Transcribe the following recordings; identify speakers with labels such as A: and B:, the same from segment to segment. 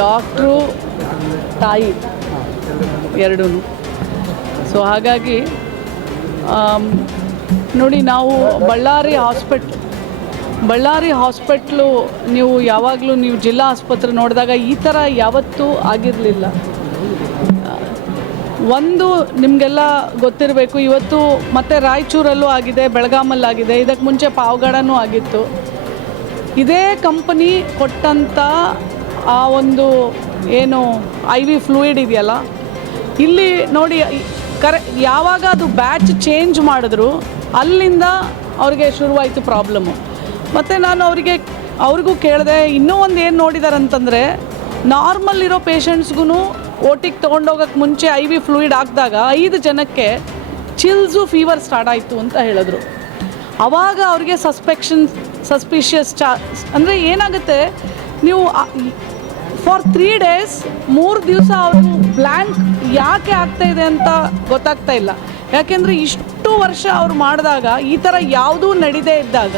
A: Doctor, ತಾಯಿ, ಎರಡೂ. So ಹಾಗಾಗಿ ನೋಡಿ ನಾವು ಬಳ್ಳಾರಿ ಹಾಸ್ಪಿಟ್ಲ್ ಬಳ್ಳಾರಿ ಹಾಸ್ಪಿಟ್ಲು ನೀವು ಯಾವಾಗಲೂ ನೀವು ಜಿಲ್ಲಾ ಆಸ್ಪತ್ರೆ ನೋಡಿದಾಗ ಈ ಥರ ಯಾವತ್ತೂ ಆಗಿರಲಿಲ್ಲ. ಒಂದು ನಿಮಗೆಲ್ಲ ಗೊತ್ತಿರಬೇಕು, ಇವತ್ತು ಮತ್ತೆ ರಾಯಚೂರಲ್ಲೂ ಆಗಿದೆ, ಬೆಳಗಾಮಲ್ಲಾಗಿದೆ ಇದಕ್ಕೆ ಮುಂಚೆ ಪಾವಗಡನೂ ಆಗಿತ್ತು. ಇದೇ ಕಂಪನಿ ಕೊಟ್ಟಂಥ ಆ ಒಂದು ಏನು ಐ ವಿ ಫ್ಲೂಯಿಡ್ ಇದೆಯಲ್ಲ? ಇಲ್ಲಿ ನೋಡಿ ಕರೆ, ಯಾವಾಗ ಅದು ಬ್ಯಾಚ್ ಚೇಂಜ್ ಮಾಡಿದ್ರು, ಅಲ್ಲಿಂದ ಅವ್ರಿಗೆ ಶುರುವಾಯಿತು ಪ್ರಾಬ್ಲಮ್ಮು ಮತ್ತು ನಾನು ಅವರಿಗೆ, ಅವ್ರಿಗೂ ಕೇಳಿದೆ, ಇನ್ನೂ ಒಂದು ಏನು ನೋಡಿದ್ದಾರೆ ಅಂತಂದರೆ ನಾರ್ಮಲ್ ಇರೋ ಪೇಷಂಟ್ಸ್ಗೂ ಓಟಿಗೆ ತೊಗೊಂಡೋಗಕ್ಕೆ ಮುಂಚೆ ಐ ವಿ ಫ್ಲೂಯಿಡ್ ಹಾಕಿದಾಗ ಐದು ಜನಕ್ಕೆ ಚಿಲ್ಸು ಫೀವರ್ ಸ್ಟಾರ್ಟ್ ಆಯಿತು ಅಂತ ಹೇಳಿದ್ರು. ಆವಾಗ ಅವ್ರಿಗೆ ಸಸ್ಪೆಕ್ಷನ್ ಸಸ್ಪಿಷಿಯಸ್ ಚಾ ಅಂದರೆ ಏನಾಗುತ್ತೆ, ನೀವು ಫಾರ್ ತ್ರೀ ಡೇಸ್ ಮೂರು ದಿವಸ ಅವರು ಬ್ಲ್ಯಾಂಕ್ ಯಾಕೆ ಆಗ್ತಾ ಇದೆ ಅಂತ ಗೊತ್ತಾಗ್ತಾ ಇಲ್ಲ. ಯಾಕೆಂದರೆ ಇಷ್ಟು ವರ್ಷ ಅವ್ರು ಮಾಡಿದಾಗ, ಈ ಥರ ಯಾವುದೂ ನಡೀದೇ ಇದ್ದಾಗ,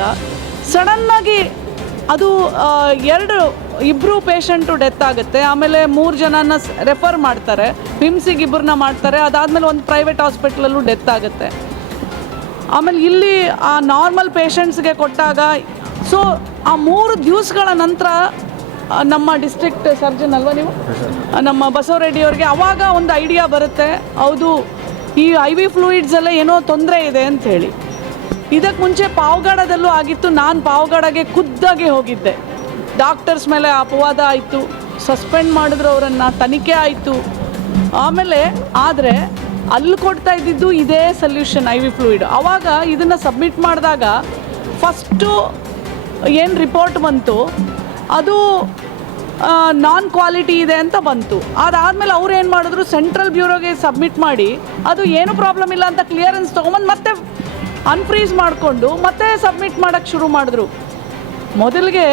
A: ಸಡನ್ನಾಗಿ ಅದು ಎರಡು ಇಬ್ಬರು ಪೇಷಂಟು ಡೆತ್ ಆಗುತ್ತೆ. ಆಮೇಲೆ ಮೂರು ಜನನ ರೆಫರ್ ಮಾಡ್ತಾರೆ. ವಿಮ್ಸಿಗೆ ಇಬ್ಬರನ್ನ ಮಾಡ್ತಾರೆ. ಅದಾದಮೇಲೆ ಒಂದು ಪ್ರೈವೇಟ್ ಹಾಸ್ಪಿಟ್ಲಲ್ಲೂ ಡೆತ್ ಆಗುತ್ತೆ. ಆಮೇಲೆ ಇಲ್ಲಿ, ಆ ನಾರ್ಮಲ್ ಪೇಷಂಟ್ಸ್ಗೆ ಕೊಟ್ಟಾಗ ಸೊ ಆ ಮೂರು ದಿವಸಗಳ ನಂತರ ನಮ್ಮ ಡಿಸ್ಟ್ರಿಕ್ಟ್ ಸರ್ಜನ್ ಅಲ್ವಾ ನೀವು? ನಮ್ಮ ಬಸವರೆಡ್ಡಿ ಅವರಿಗೆ ಅವಾಗ ಒಂದು ಐಡಿಯಾ ಬರುತ್ತೆ. ಹೌದು ಈ ಐ ವಿ ಫ್ಲೂಯಿಡ್ಸ್ ಎಲ್ಲ ಏನೋ ತೊಂದರೆ ಇದೆ ಅಂತ ಹೇಳಿ ಇದಕ್ಕೆ ಮುಂಚೆ ಪಾವಗಡದಲ್ಲೂ ಆಗಿತ್ತು ನಾನು ಪಾವಗಡಗೆ ಖುದ್ದಾಗಿ ಹೋಗಿದ್ದೆ. ಡಾಕ್ಟರ್ಸ್ ಮೇಲೆ ಅಪವಾದ ಆಯಿತು ಸಸ್ಪೆಂಡ್ ಮಾಡಿದ್ರು ಅವರನ್ನು ತನಿಖೆ ಆಯಿತು. ಆಮೇಲೆ ಆದರೆ ಅಲ್ಲಿ ಕೊಡ್ತಾ ಇದ್ದಿದ್ದು ಇದೇ ಸೊಲ್ಯೂಷನ್ ಐ ವಿ ಫ್ಲೂಯಿಡ್ ಆವಾಗ ಇದನ್ನು ಸಬ್ಮಿಟ್ ಮಾಡಿದಾಗ ಫಸ್ಟು ಏನು ರಿಪೋರ್ಟ್ ಬಂತು ಅದು ನಾನ್ ಕ್ವಾಲಿಟಿ ಇದೆ ಅಂತ ಬಂತು. ಅದಾದಮೇಲೆ ಅವ್ರು ಏನು ಮಾಡಿದ್ರು ಸೆಂಟ್ರಲ್ ಬ್ಯೂರೋಗೆ ಸಬ್ಮಿಟ್ ಮಾಡಿ, ಅದು ಏನು ಪ್ರಾಬ್ಲಮ್ ಇಲ್ಲ ಅಂತ ಕ್ಲಿಯರೆನ್ಸ್ ತೊಗೊಂಬಂದು ಮತ್ತೆ ಅನ್ಫ್ರೀಸ್ ಮಾಡಿಕೊಂಡು ಮತ್ತೆ ಸಬ್ಮಿಟ್ ಮಾಡೋಕ್ಕೆ ಶುರು ಮಾಡಿದ್ರು. ಮೊದಲಿಗೆ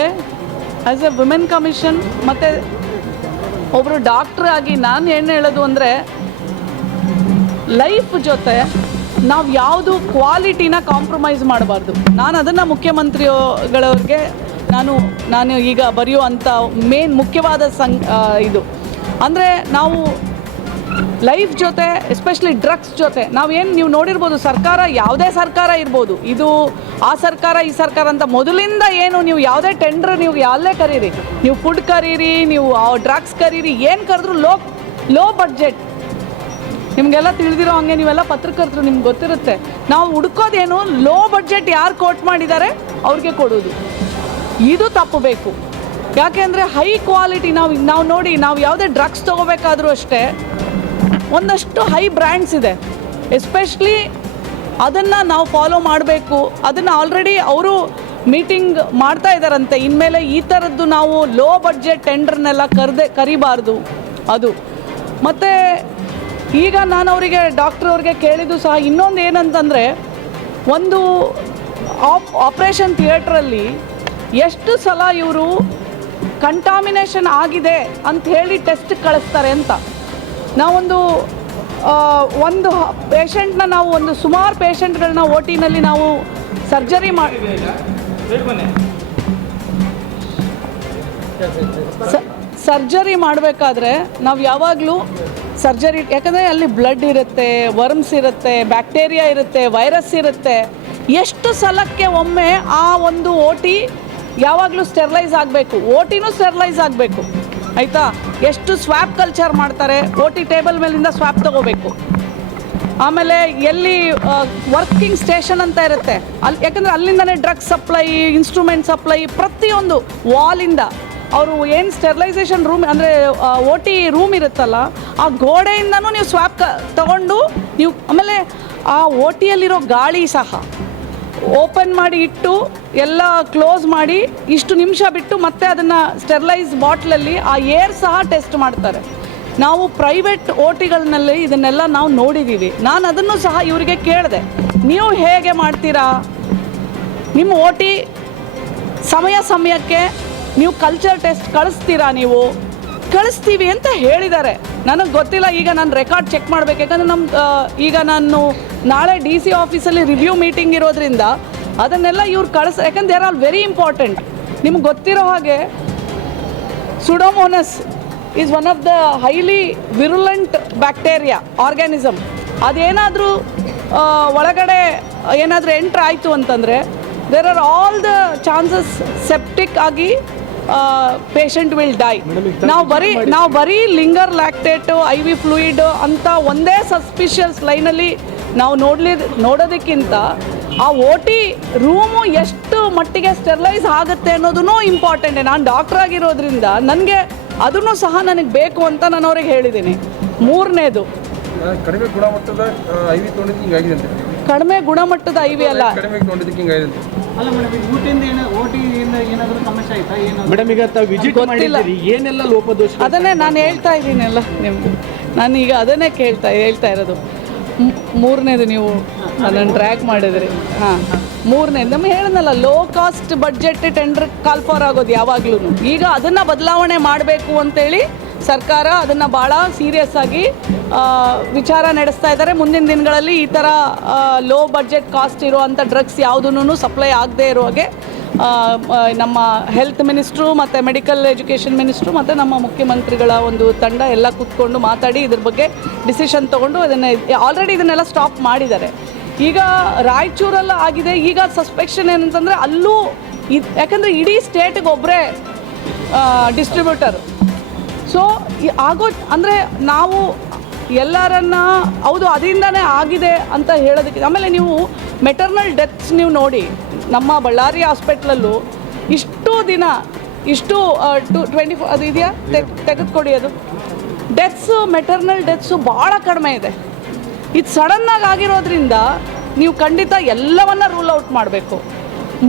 A: ಆ್ಯಸ್ ಎ ವುಮೆನ್ ಕಮಿಷನ್ ಮತ್ತು ಒಬ್ಬರು ಡಾಕ್ಟ್ರ್ ಆಗಿ ನಾನು ಏನು ಹೇಳೋದು ಅಂದರೆ ಲೈಫ್ ಜೊತೆ ನಾವು ಯಾವುದು ಕ್ವಾಲಿಟಿನ ಕಾಂಪ್ರಮೈಸ್ ಮಾಡಬಾರ್ದು. ನಾನು ಅದನ್ನು ಮುಖ್ಯಮಂತ್ರಿಗಳವ್ರಿಗೆ ನಾನು ನಾನು ಈಗ ಬರೆಯುವಂಥ ಮೇನ್ ಮುಖ್ಯವಾದ ಸಂ ಇದು. ಅಂದರೆ ನಾವು ಲೈಫ್ ಜೊತೆ ಎಸ್ಪೆಷಲಿ ಡ್ರಗ್ಸ್ ಜೊತೆ, ನಾವೇನು ನೀವು ನೋಡಿರ್ಬೋದು, ಸರ್ಕಾರ ಯಾವುದೇ ಸರ್ಕಾರ ಇರ್ಬೋದು, ಇದು ಆ ಸರ್ಕಾರ, ಈ ಸರ್ಕಾರ ಅಂತ ಮೊದಲಿಂದ ಏನು ನೀವು ಯಾವುದೇ ಟೆಂಡ್ರ್ ನೀವು ಯಾವುದೇ ಕರೀರಿ, ನೀವು ಫುಡ್ ಕರೀರಿ, ನೀವು ಡ್ರಗ್ಸ್ ಕರೀರಿ, ಏನು ಕರೆದ್ರು ಲೋ ಲೋ ಬಡ್ಜೆಟ್ ನಿಮಗೆಲ್ಲ ತಿಳಿದಿರೋ ಹಂಗೆ ನೀವೆಲ್ಲ ಪತ್ರಕರ್ತರು, ನಿಮ್ಗೆ ಗೊತ್ತಿರುತ್ತೆ. ನಾವು ಹುಡ್ಕೋದೇನು ಲೋ ಬಡ್ಜೆಟ್ ಯಾರು ಕೋಟ್ ಮಾಡಿದ್ದಾರೆ, ಅವ್ರಿಗೆ ಕೊಡೋದು. ಇದು ತಪ್ಪಬೇಕು ಯಾಕೆಂದರೆ ಹೈ ಕ್ವಾಲಿಟಿ ನಾವು ನಾವು ನೋಡಿ, ನಾವು ಯಾವುದೇ ಡ್ರಗ್ಸ್ ತೊಗೋಬೇಕಾದ್ರೂ ಅಷ್ಟೇ ಒಂದಷ್ಟು ಹೈ ಬ್ರ್ಯಾಂಡ್ಸ್ ಇದೆ. ಎಸ್ಪೆಷಲಿ ಅದನ್ನು ನಾವು ಫಾಲೋ ಮಾಡಬೇಕು. ಅದನ್ನು ಆಲ್ರೆಡಿ ಅವರು ಮೀಟಿಂಗ್ ಮಾಡ್ತಾ ಇದ್ದಾರಂತೆ. ಇನ್ಮೇಲೆ ಈ ಥರದ್ದು ನಾವು ಲೋ ಬಡ್ಜೆಟ್ ಟೆಂಡರ್ನೆಲ್ಲ ಕರೆದೆ ಕರಿಬಾರ್ದು. ಅದು. ಮತ್ತು ಈಗ ನಾನು ಅವರಿಗೆ ಡಾಕ್ಟ್ರ್ ಅವ್ರಿಗೆ ಕೇಳಿದ್ದು ಸಹ ಇನ್ನೊಂದು ಏನಂತಂದರೆ ಒಂದು ಆಪ್ ಆಪ್ರೇಷನ್ ಥಿಯೇಟ್ರಲ್ಲಿ ಎಷ್ಟು ಸಲ ಇವರು ಕಂಟಾಮಿನೇಷನ್ ಆಗಿದೆ ಅಂತ ಹೇಳಿ ಟೆಸ್ಟ್ ಕಳಿಸ್ತಾರೆ ಅಂತ. ನಾವೊಂದು ಒಂದು ಪೇಷಂಟ್ನ ನಾವು ಒಂದು ಸುಮಾರು ಪೇಷಂಟ್ಗಳನ್ನ ಓ ಟಿನಲ್ಲಿ ನಾವು ಸರ್ಜರಿ ಮಾಡಿ ಸರ್ಜರಿ ಮಾಡಬೇಕಾದ್ರೆ ನಾವು ಯಾವಾಗಲೂ ಸರ್ಜರಿ ಯಾಕಂದರೆ ಅಲ್ಲಿ ಬ್ಲಡ್ ಇರುತ್ತೆ ವರ್ಮ್ಸ್ ಇರುತ್ತೆ ಬ್ಯಾಕ್ಟೀರಿಯಾ ಇರುತ್ತೆ ವೈರಸ್ ಇರುತ್ತೆ. ಎಷ್ಟು ಸಲಕ್ಕೆ ಒಮ್ಮೆ ಆ ಒಂದು ಓ ಟಿ ಯಾವಾಗಲೂ ಸ್ಟೆರ್ಲೈಸ್ ಆಗಬೇಕು. ಓಟಿನೂ ಟಿನೂ ಸ್ಟೆರ್ಲೈಸ್ ಆಗಬೇಕು. ಆಯಿತಾ? ಎಷ್ಟು ಸ್ವಾಪ್ ಕಲ್ಚರ್ ಮಾಡ್ತಾರೆ, ಓಟಿ ಟೇಬಲ್ ಮೇಲಿಂದ ಸ್ವಾಪ್ ತಗೋಬೇಕು. ಆಮೇಲೆ ಎಲ್ಲಿ ವರ್ಕಿಂಗ್ ಸ್ಟೇಷನ್ ಅಂತ ಇರುತ್ತೆ. ಅಲ್ಲಿ ಯಾಕಂದರೆ ಅಲ್ಲಿಂದನೇ ಡ್ರಗ್ಸ್ ಸಪ್ಲೈ, ಇನ್ಸ್ಟ್ರೂಮೆಂಟ್ ಸಪ್ಲೈ, ಪ್ರತಿಯೊಂದು ವಾಲಿಂದ ಅವರು ಏನು ಸ್ಟೆರ್ಲೈಸೇಷನ್ ರೂಮ್, ಅಂದರೆ ಓ ಟಿ ರೂಮ್ ಇರುತ್ತಲ್ಲ, ಆ ಗೋಡೆಯಿಂದನೂ ನೀವು ಸ್ವಾಪ್ ಕ, ತಗೊಂಡು ನೀವು, ಆಮೇಲೆ ಆ ಓ ಟಿಯಲ್ಲಿರೋ ಗಾಳಿ ಸಹ ಓಪನ್ ಮಾಡಿ ಇಟ್ಟು ಎಲ್ಲ ಕ್ಲೋಸ್ ಮಾಡಿ ಇಷ್ಟು ನಿಮಿಷ ಬಿಟ್ಟು ಮತ್ತೆ ಅದನ್ನು ಸ್ಟೆರ್ಲೈಸ್ ಬಾಟ್ಲಲ್ಲಿ ಆ ಏರ್ ಸಹ ಟೆಸ್ಟ್ ಮಾಡ್ತಾರೆ. ನಾವು ಪ್ರೈವೇಟ್ ಓಟಿಗಳನ್ನಲ್ಲಿ ಟಿಗಳನ್ನಲ್ಲಿ ಇದನ್ನೆಲ್ಲ ನಾವು ನೋಡಿದ್ದೀವಿ ನಾನು ಅದನ್ನು ಸಹ ಇವರಿಗೆ ಕೇಳಿದೆ. ನೀವು ಹೇಗೆ ಮಾಡ್ತೀರಾ? ನಿಮ್ಮ ಓಟಿ ಸಮಯ ಸಮಯಕ್ಕೆ ನೀವು ಕಲ್ಚರ್ ಟೆಸ್ಟ್ ಕಳಿಸ್ತೀರಾ ನೀವು? ಕಳಿಸ್ತೀವಿ ಅಂತ ಹೇಳಿದ್ದಾರೆ. ನನಗೆ ಗೊತ್ತಿಲ್ಲ, ಈಗ ನಾನು ರೆಕಾರ್ಡ್ ಚೆಕ್ ಮಾಡಬೇಕು. ಯಾಕಂದರೆ ನಮ್ಮ ಈಗ ನಾನು ನಾಳೆ ಡಿ ಸಿ ಆಫೀಸಲ್ಲಿ ರಿವ್ಯೂ ಮೀಟಿಂಗ್ ಇರೋದ್ರಿಂದ ಅದನ್ನೆಲ್ಲ ಇವ್ರು ಕಳಿಸ್ ಯಾಕಂದ್ರೆ ದೇರ್ ಆರ್ ವೆರಿ ಇಂಪಾರ್ಟೆಂಟ್ ನಿಮ್ಗೆ ಗೊತ್ತಿರೋ ಹಾಗೆ pseudomonas is one of the highly virulent bacteria organism ಅದೇನಾದರೂ ಒಳಗಡೆ ಏನಾದರೂ ಎಂಟ್ರ್ ಆಯಿತು ಅಂತಂದರೆ there are all the chances septic ಆಗಿ ಪೇಷಂಟ್ ವಿಲ್ ಡೈ ನಾವು ಬರೀ ನಾವು ಬರೀ Ringer lactate I V fluid ಅಂತ ಒಂದೇ ಸಸ್ಪಿಷಿಯಸ್ ಲೈನಲ್ಲಿ ನಾವು ನೋಡಲಿ ನೋಡೋದಕ್ಕಿಂತ ಆ ಓ ಟಿ ರೂಮು ಎಷ್ಟು ಮಟ್ಟಿಗೆ ಸ್ಟೆರ್ಲೈಸ್ ಆಗುತ್ತೆ ಅನ್ನೋದೂ ಇಂಪಾರ್ಟೆಂಟೇ ನಾನು ಡಾಕ್ಟರ್ ಆಗಿರೋದ್ರಿಂದ ನನಗೆ ಅದನ್ನು ಸಹ ನನಗೆ ಬೇಕು ಅಂತ ನಾನು ಅವ್ರಿಗೆ ಹೇಳಿದ್ದೀನಿ ಮೂರನೇದು.
B: ಕಡಿಮೆ ಗುಣಮಟ್ಟದ ಐವಿ
A: ಕಡಿಮೆ ಗುಣಮಟ್ಟದ ಐ ವಿ ಅಲ್ಲ. ಅದನ್ನೇ ನಾನು ಹೇಳ್ತಾ ಇದ್ದೀನಲ್ಲ ನಿಮ್ಗೆ. ನಾನು ಈಗ ಅದನ್ನೇ ಕೇಳ್ತಾ ಹೇಳ್ತಾ ಇರೋದು. ಮೂರನೇದು ನೀವು ಅದನ್ನು ಟ್ರ್ಯಾಕ್ ಮಾಡಿದ್ರಿ. ಹಾಂ. ಮೂರನೇದು. ನಮ್ಗೆ ಹೇಳಿದ್ನಲ್ಲ low cost budget tender call for ಆಗೋದು ಯಾವಾಗ್ಲೂ ಈಗ ಅದನ್ನು ಬದಲಾವಣೆ ಮಾಡಬೇಕು ಅಂತೇಳಿ ಸರ್ಕಾರ ಅದನ್ನು ಭಾಳ ಸೀರಿಯಸ್ ಆಗಿ ವಿಚಾರ ನಡೆಸ್ತಾ ಇದ್ದಾರೆ. ಮುಂದಿನ ದಿನಗಳಲ್ಲಿ ಈ ಥರ ಲೋ ಬಡ್ಜೆಟ್ ಕಾಸ್ಟ್ ಇರುವಂಥ ಡ್ರಗ್ಸ್ ಯಾವುದೂ ಸಪ್ಲೈ ಆಗದೇ ಇರೋ ಹಾಗೆ ನಮ್ಮ ಹೆಲ್ತ್ ಮಿನಿಸ್ಟ್ರು ಮತ್ತು ಮೆಡಿಕಲ್ ಎಜುಕೇಷನ್ ಮಿನಿಸ್ಟ್ರು ಮತ್ತು ನಮ್ಮ ಮುಖ್ಯಮಂತ್ರಿಗಳ ಒಂದು ತಂಡ ಎಲ್ಲ ಕೂತ್ಕೊಂಡು ಮಾತಾಡಿ ಇದ್ರ ಬಗ್ಗೆ ಡಿಸಿಷನ್ ತೊಗೊಂಡು ಅದನ್ನು ಆಲ್ರೆಡಿ ಇದನ್ನೆಲ್ಲ ಸ್ಟಾಪ್ ಮಾಡಿದ್ದಾರೆ. ಈಗ ರಾಯಚೂರೆಲ್ಲ ಆಗಿದೆ, ಈಗ ಸಸ್ಪೆಕ್ಷನ್ ಏನಂತಂದರೆ ಅಲ್ಲೂ ಇದು ಯಾಕಂದರೆ ಇಡೀ ಸ್ಟೇಟಿಗೆ ಒಬ್ಬರೇ ಡಿಸ್ಟ್ರಿಬ್ಯೂಟರ್ ಸೊ ಆಗೋ, ಅಂದರೆ ನಾವು ಎಲ್ಲರನ್ನ ಹೌದು, ಅದರಿಂದನೇ ಆಗಿದೆ ಅಂತ ಹೇಳೋದಕ್ಕೆ, ಆಮೇಲೆ ನೀವು ಮೆಟರ್ನಲ್ ಡೆತ್ಸ್ ನೀವು ನೋಡಿ. ನಮ್ಮ ಬಳ್ಳಾರಿ ಹಾಸ್ಪಿಟ್ಲಲ್ಲೂ ಇಷ್ಟು ದಿನ, ಇಷ್ಟು ಟು, ಟ್ವೆಂಟಿ ಫೋರ್ ಅದು ಇದೆಯಾ? ತೆಗೆದುಕೊಡಿ ಅದು. ಡೆತ್ಸು, ಮೆಟರ್ನಲ್ ಡೆತ್ಸು ಭಾಳ ಕಡಿಮೆ ಇದೆ. ಇದು ಸಡನ್ನಾಗಿ ಆಗಿರೋದ್ರಿಂದ ನೀವು ಖಂಡಿತ ಎಲ್ಲವನ್ನ ರೂಲ್ ಔಟ್ ಮಾಡಬೇಕು.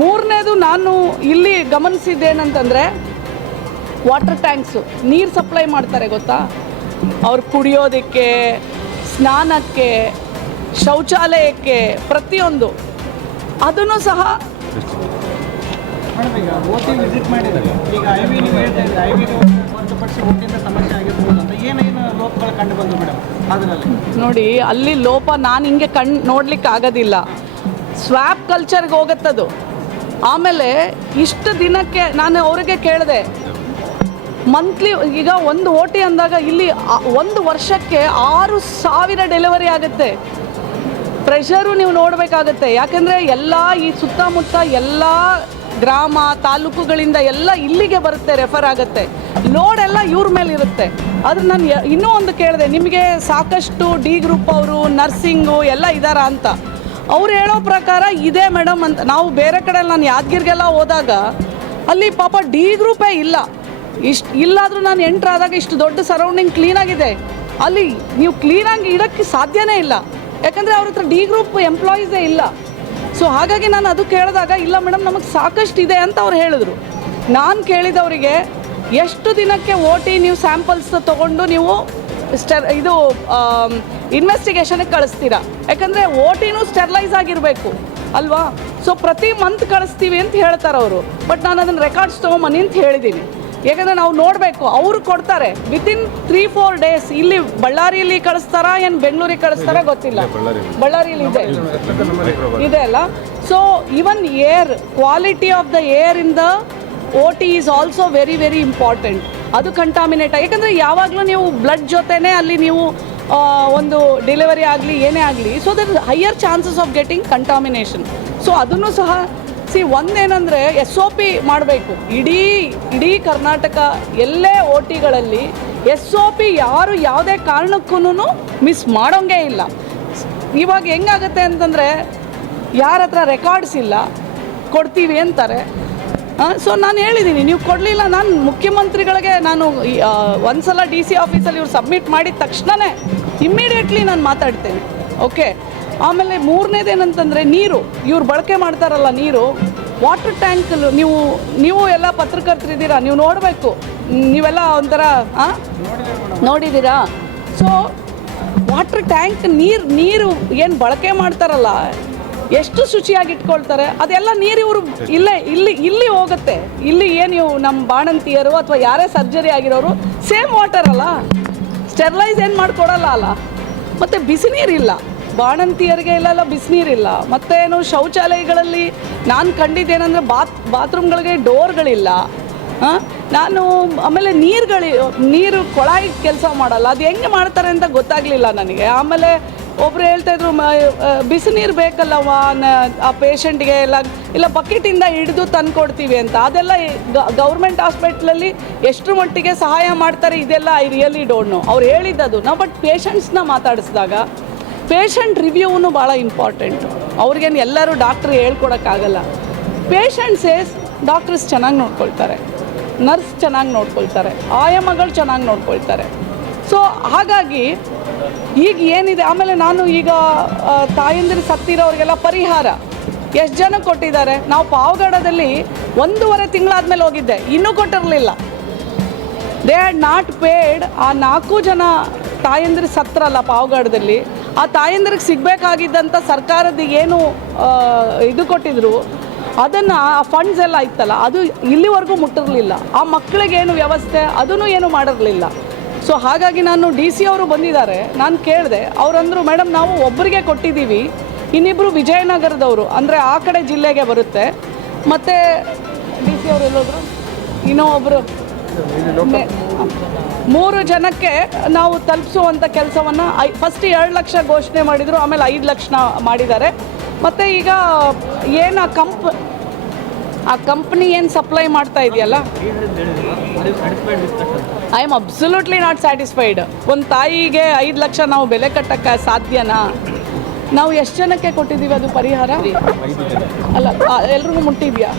A: ಮೂರನೇದು ನಾನು ಇಲ್ಲಿ ಗಮನಿಸಿದ್ದೇನಂತಂದರೆ, ವಾಟರ್ ಟ್ಯಾಂಕ್ಸು, ನೀರು ಸಪ್ಲೈ ಮಾಡ್ತಾರೆ ಗೊತ್ತಾ? ಅವ್ರು ಕುಡಿಯೋದಕ್ಕೆ, ಸ್ನಾನಕ್ಕೆ, ಶೌಚಾಲಯಕ್ಕೆ ಪ್ರತಿಯೊಂದು. ಅದನ್ನು ಸಹ ನೋಡಿ, ಅಲ್ಲಿ ಲೋಪ ನಾನು ಹಿಂಗೆ ಕಣ್ ನೋಡ್ಲಿಕ್ಕೆ ಆಗೋದಿಲ್ಲ. ಸ್ವ್ಯಾಪ್ ಕಲ್ಚರ್ಗೆ ಹೋಗುತ್ತದು. ಆಮೇಲೆ ಇಷ್ಟು ದಿನಕ್ಕೆ ನಾನು ಅವರಿಗೆ ಕೇಳಿದೆ ಮಂತ್ಲಿ ಈಗ ಒಂದು ಓಟಿ ಅಂದಾಗ ಇಲ್ಲಿ ಒಂದು ವರ್ಷಕ್ಕೆ ಆರು ಸಾವಿರ ಡೆಲಿವರಿ ಆಗುತ್ತೆ. ಪ್ರೆಷರು ನೀವು ನೋಡಬೇಕಾಗತ್ತೆ. ಯಾಕಂದರೆ ಎಲ್ಲ ಈ ಸುತ್ತಮುತ್ತ ಎಲ್ಲ ಗ್ರಾಮ ತಾಲೂಕುಗಳಿಂದ ಎಲ್ಲ ಇಲ್ಲಿಗೆ ಬರುತ್ತೆ ರೆಫರ್ ಆಗುತ್ತೆ. ಲೋಡ್ ಎಲ್ಲ ಇವ್ರ ಮೇಲೆ ಇರುತ್ತೆ ಆದ್ರೆ ನಾನು ಇನ್ನೂ ಒಂದು ಕೇಳಿದೆ, ನಿಮಗೆ ಸಾಕಷ್ಟು ಡಿ ಗ್ರೂಪ್ ಅವರು ನರ್ಸಿಂಗು ಎಲ್ಲ ಇದ್ದಾರಾ ಅಂತ. ಅವ್ರು ಹೇಳೋ ಪ್ರಕಾರ ಇದೆ ಮೇಡಮ್ ಅಂತ, ನಾವು ಬೇರೆ ಕಡೆ ನಾನು ಯಾದಗಿರಿಗೆಲ್ಲ ಹೋದಾಗ ಅಲ್ಲಿ ಪಾಪ ಡಿ ಗ್ರೂಪೇ ಇಲ್ಲ. ಇಷ್ಟು ಇಲ್ಲಾದರೂ ನಾನು ಎಂಟ್ರ್ ಆದಾಗ ಇಷ್ಟು ದೊಡ್ಡ ಸರೌಂಡಿಂಗ್ ಕ್ಲೀನಾಗಿದೆ ಅಲ್ಲಿ ನೀವು ಕ್ಲೀನಾಗಿ ಇಡೋಕ್ಕೆ ಸಾಧ್ಯನೇ ಇಲ್ಲ. ಯಾಕಂದರೆ ಅವ್ರ ಹತ್ರ ಡಿ ಗ್ರೂಪ್ ಎಂಪ್ಲಾಯೀಸೇ ಇಲ್ಲ. ಸೊ ಹಾಗಾಗಿ ನಾನು ಅದು ಕೇಳಿದಾಗ, ಇಲ್ಲ ಮೇಡಮ್ ನಮಗೆ ಸಾಕಷ್ಟು ಇದೆ ಅಂತ ಅವ್ರು ಹೇಳಿದ್ರು. ನಾನು ಕೇಳಿದವರಿಗೆ, ಎಷ್ಟು ದಿನಕ್ಕೆ ಓಟಿ ನೀವು ಸ್ಯಾಂಪಲ್ಸ್ ತೊಗೊಂಡು ನೀವು ಸ್ಟೆರ್ ಇದು ಇನ್ವೆಸ್ಟಿಗೇಷನಿಗೆ ಕಳಿಸ್ತೀರಾ? ಯಾಕಂದರೆ ಓಟಿನೂ ಸ್ಟೆರ್ಲೈಸ್ ಆಗಿರಬೇಕು, ಅಲ್ವಾ? ಸೊ ಪ್ರತಿ ಮಂತ್ ಕಳಿಸ್ತೀವಿ ಅಂತ ಹೇಳ್ತಾರೆ ಅವರು ಬಟ್ ನಾನು ಅದನ್ನು ರೆಕಾರ್ಡ್ಸ್ ತೊಗೊಂಬನ್ನಿ ಅಂತ ಹೇಳಿದ್ದೀನಿ ಯಾಕಂದರೆ ನಾವು ನೋಡಬೇಕು ಅವರು ಕೊಡ್ತಾರೆ. ವಿತಿನ್ ತ್ರೀ ಫೋರ್ ಡೇಸ್ ಇಲ್ಲಿ ಬಳ್ಳಾರಿಯಲ್ಲಿ ಕಳಿಸ್ತಾರಾ ಏನು ಬೆಂಗಳೂರಿಗೆ ಕಳಿಸ್ತಾರಾ ಗೊತ್ತಿಲ್ಲ. ಬಳ್ಳಾರಿಯಲ್ಲಿ ಇದೆ. ಇದೆ ಅಲ್ಲ. So even air quality of the air in the O T is also very very important ಅದು ಕಂಟಾಮಿನೇಟ್ ಯಾಕಂದರೆ ಯಾವಾಗಲೂ ನೀವು ಬ್ಲಡ್ ಜೊತೆನೇ ಅಲ್ಲಿ ನೀವು ಒಂದು ಡೆಲಿವರಿ ಆಗಲಿ ಏನೇ ಆಗಲಿ so there higher chances of getting contamination so ಅದನ್ನು ಸಹ ಸಿ ಒಂದೇನೆಂದರೆ ಎಸ್ ಒ ಪಿ ಮಾಡಬೇಕು. ಇಡೀ ಇಡೀ ಕರ್ನಾಟಕ ಎಲ್ಲೇ ಓ ಟಿಗಳಲ್ಲಿ ಎಸ್ ಒ ಪಿ ಯಾರು ಯಾವುದೇ ಕಾರಣಕ್ಕೂ ಮಿಸ್ ಮಾಡೋಂಗೇ ಇಲ್ಲ. ಇವಾಗ ಹೆಂಗಾಗುತ್ತೆ ಅಂತಂದರೆ ಯಾರ ಹತ್ರ ರೆಕಾರ್ಡ್ಸ್ ಇಲ್ಲ, ಕೊಡ್ತೀವಿ ಅಂತಾರೆ. ಸೊ ನಾನು ಹೇಳಿದ್ದೀನಿ ನೀವು ಕೊಡಲಿಲ್ಲ, ನಾನು ಮುಖ್ಯಮಂತ್ರಿಗಳಿಗೆ ನಾನು ಒಂದು ಸಲ ಡಿ ಸಿ ಆಫೀಸಲ್ಲಿ ಇವ್ರು ಸಬ್ಮಿಟ್ ಮಾಡಿದ ತಕ್ಷಣವೇ ಇಮ್ಮಿಡಿಯೇಟ್ಲಿ ನಾನು ಮಾತಾಡ್ತೇನೆ. ಓಕೆ ಆಮೇಲೆ ಮೂರನೇದೇನಂತಂದರೆ ನೀರು. ಇವ್ರು ಬಳಕೆ ಮಾಡ್ತಾರಲ್ಲ ನೀರು. ವಾಟರ್ ಟ್ಯಾಂಕ್ ನೀವು ನೀವು ಎಲ್ಲ ಪತ್ರಕರ್ತರಿದ್ದೀರಾ? ನೀವು ನೋಡಬೇಕು. ನೀವೆಲ್ಲ ಒಂಥರ? ನೋಡಿದ್ದೀರಾ? ಸೊ ವಾಟರ್ ಟ್ಯಾಂಕ್ ನೀರು ನೀರು ಏನು ಬಳಕೆ ಮಾಡ್ತಾರಲ್ಲ, ಎಷ್ಟು ಶುಚಿಯಾಗಿ ಇಟ್ಕೊಳ್ತಾರೆ ಅದೆಲ್ಲ ನೀರು ಇವರು ಇಲ್ಲೇ, ಇಲ್ಲಿ ಇಲ್ಲಿ ಹೋಗುತ್ತೆ. ಇಲ್ಲಿ ಏನು ಇವು ನಮ್ಮ ಬಾಣಂತಿಯರು ಅಥವಾ ಯಾರೇ ಸರ್ಜರಿ ಆಗಿರೋರು, ಸೇಮ್ ವಾಟರ್ ಅಲ್ಲ. ಸ್ಟೆರ್ಲೈಸ್ ಏನು ಮಾಡಿಕೊಡಲ್ಲ ಅಲ್ಲ. ಮತ್ತು ಬಿಸಿ ನೀರಿಲ್ಲ. ಬಾಣಂತಿಯರಿಗೆ ಇಲ್ಲೆಲ್ಲ ಬಿಸಿನೀರಿಲ್ಲ. ಮತ್ತೇನು ಶೌಚಾಲಯಗಳಲ್ಲಿ ನಾನು ಕಂಡಿದ್ದೇನೆಂದರೆ ಬಾತ್, ಬಾತ್ರೂಮ್ಗಳಿಗೆ ಡೋರ್ಗಳಿಲ್ಲ. ನಾನು ಆಮೇಲೆ ನೀರುಗಳು, ನೀರು ಕೊಳಾಯಿ ಕೆಲಸ ಮಾಡಲ್ಲ. ಅದು ಹೆಂಗೆ ಮಾಡ್ತಾರೆ ಅಂತ ಗೊತ್ತಾಗಲಿಲ್ಲ ನನಗೆ. ಆಮೇಲೆ ಒಬ್ಬರು ಹೇಳ್ತಾಯಿದ್ರು ಬಿಸಿ ನೀರು ಬೇಕಲ್ಲವ ಆ ಪೇಷಂಟ್ಗೆ ಎಲ್ಲ, ಇಲ್ಲ ಬಕೆಟಿಂದ ಹಿಡಿದು ತಂದು ಕೊಡ್ತೀವಿ ಅಂತ. ಅದೆಲ್ಲ ಗೌರ್ಮೆಂಟ್ ಹಾಸ್ಪಿಟ್ಲಲ್ಲಿ ಎಷ್ಟರ ಮಟ್ಟಿಗೆ ಸಹಾಯ ಮಾಡ್ತಾರೆ ಇದೆಲ್ಲ, ಐ ರಿಯಲಿ ಡೋಂಟ್ ನೋ. ಅವ್ರು ಹೇಳಿದ್ದದು. ನಾವು ಬಟ್ ಪೇಷಂಟ್ಸ್ನ ಮಾತಾಡಿಸಿದಾಗ ಪೇಷಂಟ್ ರಿವ್ಯೂನು ಭಾಳ ಇಂಪಾರ್ಟೆಂಟು ಅವ್ರಿಗೇನು ಎಲ್ಲರೂ ಡಾಕ್ಟ್ರ್ ಹೇಳ್ಕೊಡೋಕ್ಕಾಗಲ್ಲ. ಸೇಸ್ ಡಾಕ್ಟರ್ಸ್ ಚೆನ್ನಾಗಿ ನೋಡ್ಕೊಳ್ತಾರೆ. ನರ್ಸ್ ಚೆನ್ನಾಗಿ ನೋಡ್ಕೊಳ್ತಾರೆ. ಆಯಾಮಗಳು ಚೆನ್ನಾಗಿ ನೋಡ್ಕೊಳ್ತಾರೆ. ಸೊ ಹಾಗಾಗಿ ಈಗ ಏನಿದೆ? ಆಮೇಲೆ ನಾನು ಈಗ ತಾಯಂದಿರು ಸತ್ತಿರೋರಿಗೆಲ್ಲ ಪರಿಹಾರ. ಎಷ್ಟು ಜನ ಕೊಟ್ಟಿದ್ದಾರೆ? ನಾವು ಪಾವಗಡದಲ್ಲಿ ಒಂದೂವರೆ ತಿಂಗಳಾದ್ಮೇಲೆ ಹೋಗಿದ್ದೆ. ಇನ್ನೂ ಕೊಟ್ಟಿರಲಿಲ್ಲ. ದೇ ಹ್ಯಾಡ್ ನಾಟ್ ಪೇಡ್ ಆ ನಾಲ್ಕು ಜನ ತಾಯಂದಿರು ಸತ್ರಲ್ಲ ಪಾವಗಡದಲ್ಲಿ. ಆ ತಾಯಂದಿರಿಗೆ ಸಿಗಬೇಕಾಗಿದ್ದಂಥ ಸರ್ಕಾರದ ಏನು ಇದು ಕೊಟ್ಟಿದ್ರು, ಅದನ್ನು ಆ ಫಂಡ್ಸ್ ಎಲ್ಲ ಇತ್ತಲ್ಲ, ಅದು ಇಲ್ಲಿವರೆಗೂ ಮುಟ್ಟಿರಲಿಲ್ಲ. ಆ ಮಕ್ಕಳಿಗೆ ಏನು ವ್ಯವಸ್ಥೆ, ಅದನ್ನು ಏನು ಮಾಡಿರಲಿಲ್ಲ. ಸೊ ಹಾಗಾಗಿ ನಾನು ಡಿ ಸಿ ಅವರು ಬಂದಿದ್ದಾರೆ, ನಾನು ಕೇಳಿದೆ, ಅವರಂದರು ಮೇಡಮ್ ನಾವು ಒಬ್ಬರಿಗೆ ಕೊಟ್ಟಿದ್ದೀವಿ ಇನ್ನಿಬ್ಬರು ವಿಜಯನಗರದವರು, ಅಂದರೆ ಆ ಕಡೆ ಜಿಲ್ಲೆಗೆ ಬರುತ್ತೆ. ಮತ್ತು ಡಿ ಸಿ ಅವರು ಎಲ್ಲೋದ್ರು ಇನ್ನೂ ಒಬ್ಬರು ಮೂರು ಜನಕ್ಕೆ ನಾವು ತಲುಪಿಸುವಂಥ ಕೆಲಸವನ್ನು ಐ ಫಸ್ಟ್ ಎರಡು ಲಕ್ಷ ಘೋಷಣೆ ಮಾಡಿದರು, ಆಮೇಲೆ ಐದು ಲಕ್ಷ ಮಾಡಿದ್ದಾರೆ. ಮತ್ತು ಈಗ ಏನು ಆ ಕಂಪ್, ಆ ಕಂಪ್ನಿ ಏನು ಸಪ್ಲೈ ಮಾಡ್ತಾ ಇದೆಯಲ್ಲ? I am absolutely not satisfied ಒಂದು ತಾಯಿಗೆ ಐದು ಲಕ್ಷ ನಾವು ಬೆಲೆ ಕಟ್ಟಕ್ಕೆ ಸಾಧ್ಯನಾ? ನಾವು ಎಷ್ಟು ಜನಕ್ಕೆ ಕೊಟ್ಟಿದ್ದೀವಿ ಅದು ಪರಿಹಾರ? ಅಲ್ಲ ಎಲ್ರಿಗೂ ಮುಟ್ಟಿದ್ಯಾ?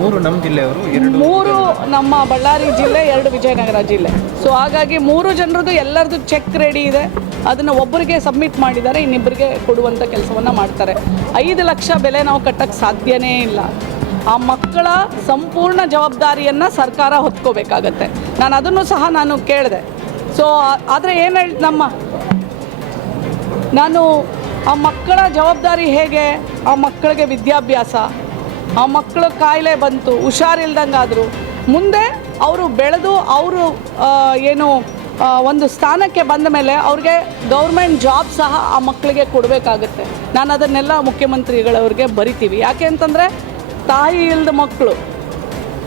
B: ಮೂರು ನಮ್ಮ ಜಿಲ್ಲೆಯವರು
A: ಮೂರು ನಮ್ಮ ಬಳ್ಳಾರಿ ಜಿಲ್ಲೆ ಎರಡು ವಿಜಯನಗರ ಜಿಲ್ಲೆ. ಸೊ ಹಾಗಾಗಿ ಮೂರು ಜನರದ್ದು ಎಲ್ಲರದ್ದು ಚೆಕ್ ರೆಡಿ ಇದೆ. ಅದನ್ನು ಒಬ್ಬರಿಗೆ ಸಬ್ಮಿಟ್ ಮಾಡಿದ್ದಾರೆ ಇನ್ನಿಬ್ಬರಿಗೆ ಕೊಡುವಂಥ ಕೆಲಸವನ್ನು ಮಾಡ್ತಾರೆ. ಐದು ಲಕ್ಷ ಬೆಲೆ ನಾವು ಕಟ್ಟಕ್ಕೆ ಸಾಧ್ಯನೇ ಇಲ್ಲ. ಆ ಮಕ್ಕಳ ಸಂಪೂರ್ಣ ಜವಾಬ್ದಾರಿಯನ್ನು ಸರ್ಕಾರ ಹೊತ್ಕೋಬೇಕಾಗತ್ತೆ. ನಾನು ಅದನ್ನು ಸಹ ನಾನು ಕೇಳಿದೆ. ಸೊ ಆದರೆ ಏನು ಹೇಳಿ ನಮ್ಮ ನಾನು ಆ ಮಕ್ಕಳ ಜವಾಬ್ದಾರಿ ಹೇಗೆ? ಆ ಮಕ್ಕಳಿಗೆ ವಿದ್ಯಾಭ್ಯಾಸ ಆ ಮಕ್ಕಳ ಕಾಯಿಲೆ ಬಂತು, ಹುಷಾರಿಲ್ದಂಗಾದರು. ಮುಂದೆ ಅವರು ಬೆಳೆದು ಅವರು ಏನು ಒಂದು ಸ್ಥಾನಕ್ಕೆ ಬಂದ ಮೇಲೆ ಅವ್ರಿಗೆ ಗೌರ್ಮೆಂಟ್ ಜಾಬ್ ಸಹ ಆ ಮಕ್ಕಳಿಗೆ ಕೊಡಬೇಕಾಗುತ್ತೆ. ನಾನು ಅದನ್ನೆಲ್ಲ ಮುಖ್ಯಮಂತ್ರಿಗಳವ್ರಿಗೆ ಬರಿತೀವಿ. ಯಾಕೆ ಅಂತಂದರೆ, ತಾಯಿ ಇಲ್ಲದ ಮಕ್ಕಳು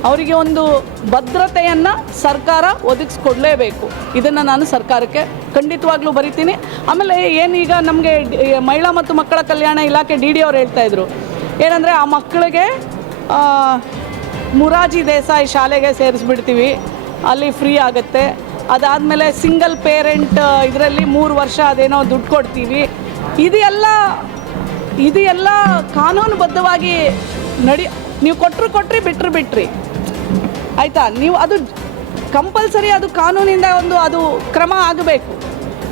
A: ಅವರಿಗೆ ಒಂದು ಭದ್ರತೆಯನ್ನು ಸರ್ಕಾರ ಒದಗಿಸ್ಕೊಡ್ಲೇಬೇಕು. ಇದನ್ನು ನಾನು ಸರ್ಕಾರಕ್ಕೆ ಖಂಡಿತವಾಗ್ಲೂ ಬರಿತೀನಿ. ಆಮೇಲೆ ಏನೀಗ ನಮಗೆ ಮಹಿಳಾ ಮತ್ತು ಮಕ್ಕಳ ಕಲ್ಯಾಣ ಇಲಾಖೆ ಡಿ ಡಿ ಅವ್ರು ಹೇಳ್ತಾ ಇದ್ರು. ಏನಂದರೆ ಆ ಮಕ್ಕಳಿಗೆ ಮುರಾಜಿ ದೇಸಾಯಿ ಶಾಲೆಗೆ ಸೇರಿಸ್ಬಿಡ್ತೀವಿ. ಅಲ್ಲಿ ಫ್ರೀ ಆಗುತ್ತೆ. ಅದಾದಮೇಲೆ ಸಿಂಗಲ್ ಪೇರೆಂಟ್ ಇದರಲ್ಲಿ ಮೂರು ವರ್ಷ ಅದೇನೋ ದುಡ್ಡು ಕೊಡ್ತೀವಿ. ಇದೆಲ್ಲ ಇದು ಎಲ್ಲ ಕಾನೂನುಬದ್ಧವಾಗಿ ನಡಿ, ನೀವು ಕೊಟ್ಟರು ಕೊಟ್ಟರಿ ಬಿಟ್ಟರು ಬಿಟ್ರಿ. ಆಯಿತಾ? ನೀವು ಅದು ಕಂಪಲ್ಸರಿ ಅದು ಕಾನೂನಿಂದ ಒಂದು ಅದು ಕ್ರಮ ಆಗಬೇಕು.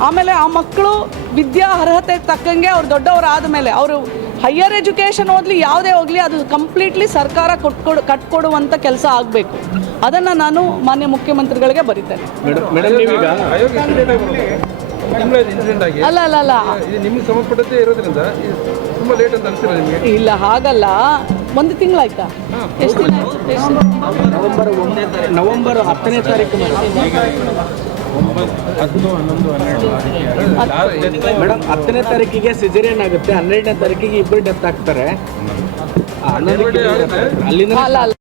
A: ಆಮೇಲೆ ಆ ಮಕ್ಕಳು ವಿದ್ಯಾ ಅರ್ಹತೆ ತಕ್ಕಂಗೆ ಅವ್ರು ದೊಡ್ಡವರು ಆದಮೇಲೆ ಅವರು ಹೈಯರ್ ಎಜುಕೇಷನ್ ಓದಲಿ ಯಾವುದೇ ಹೋಗಲಿ ಅದು ಕಂಪ್ಲೀಟ್ಲಿ ಸರ್ಕಾರ ಕೊಟ್ಕೊಡು ಕಟ್ಕೊಡುವಂಥ ಕೆಲಸ ಆಗಬೇಕು. ಅದನ್ನು ನಾನು ಮಾನ್ಯ ಮುಖ್ಯಮಂತ್ರಿಗಳಿಗೆ ಬರೀತೇನೆ. ಅಲ್ಲ ಅಲ್ಲ ಅಲ್ಲ. ಇಲ್ಲ ಹಾಗಲ್ಲ. ಒಂದು ತಿಂಗಳಾಯ್ತಾ? ಎಷ್ಟು ದಿನ ಆಯ್ತು? ಎಷ್ಟು ದಿನ?
C: ನವೆಂಬರ್ ಒಂಬ ನವೆಂಬರ್ ಹತ್ತನೇ ತಾರೀಕು ಮೇಡಮ್ ಹತ್ತನೇ ತಾರೀಕಿಗೆ ಸಿಜರಿಯನ್ ಆಗುತ್ತೆ ಹನ್ನೆರಡನೇ ತಾರೀಕಿಗೆ ಇಬ್ಬರು ಡೆತ್ ಆಗ್ತಾರೆ. ಅಲ್ಲಿಂದ
A: ಅಲ್ಲ ಅಲ್ಲ.